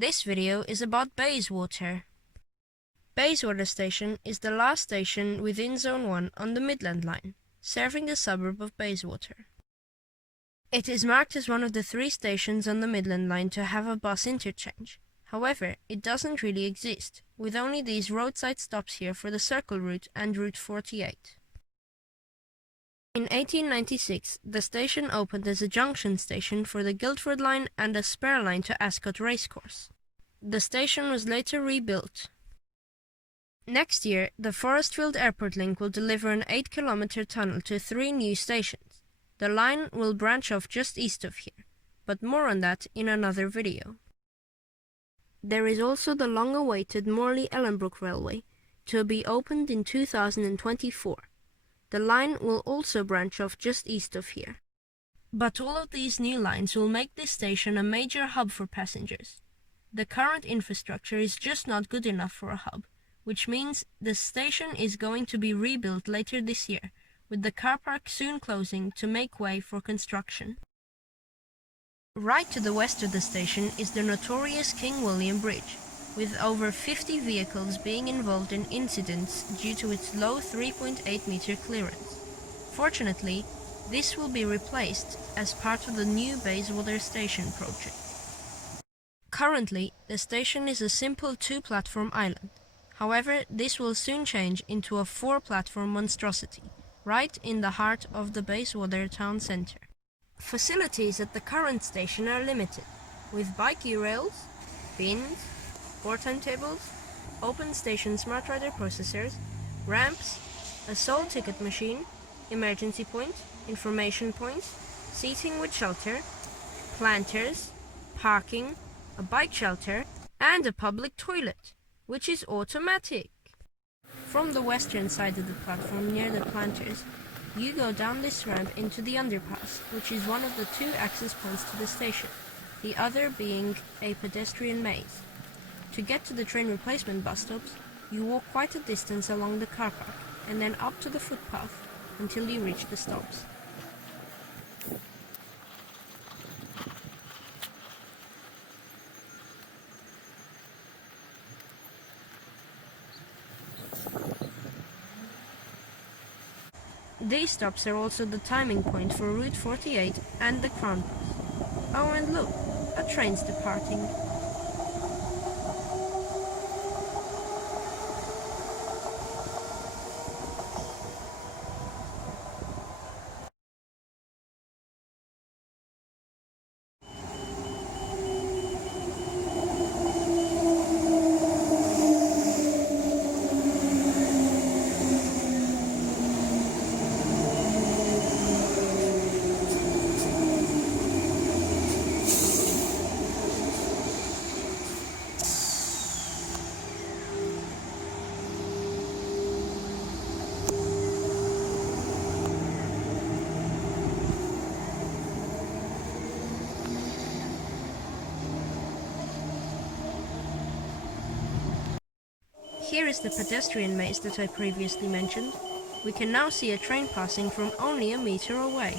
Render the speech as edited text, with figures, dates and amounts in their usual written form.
This video is about Bayswater. Bayswater Station is the last station within Zone 1 on the Midland Line, serving the suburb of Bayswater. It is marked as one of the 3 stations on the Midland Line to have a bus interchange. However, it doesn't really exist, with only these roadside stops here for the Circle Route and Route 48. In 1896, the station opened as a junction station for the Guildford Line and a spare line to Ascot Racecourse. The station was later rebuilt. Next year, the Forestfield Airport Link will deliver an 8-kilometer tunnel to 3 new stations. The line will branch off just east of here, but more on that in another video. There is also the long-awaited Morley-Ellenbrook Railway, to be opened in 2024. The line will also branch off just east of here. But all of these new lines will make this station a major hub for passengers. The current infrastructure is just not good enough for a hub, which means the station is going to be rebuilt later this year, with the car park soon closing to make way for construction. Right to the west of the station is the notorious King William Bridge, with over 50 vehicles being involved in incidents due to its low 3.8-meter clearance. Fortunately, this will be replaced as part of the new Bayswater Station project. Currently, the station is a simple 2-platform island. However, this will soon change into a 4-platform monstrosity, right in the heart of the Bayswater town centre. Facilities at the current station are limited, with bike rails, bins, board timetables, open station smart rider processors, ramps, a sole ticket machine, emergency point, information point, seating with shelter, planters, parking, a bike shelter, and a public toilet, which is automatic. From the western side of the platform near the planters, you go down this ramp into the underpass, which is one of the 2 access points to the station, the other being a pedestrian maze. To get to the train replacement bus stops, you walk quite a distance along the car park, and then up to the footpath until you reach the stops. These stops are also the timing point for Route 48 and the Crown Bus. Oh, and look, a train's departing. Here is the pedestrian maze that I previously mentioned. We can now see a train passing from only a meter away.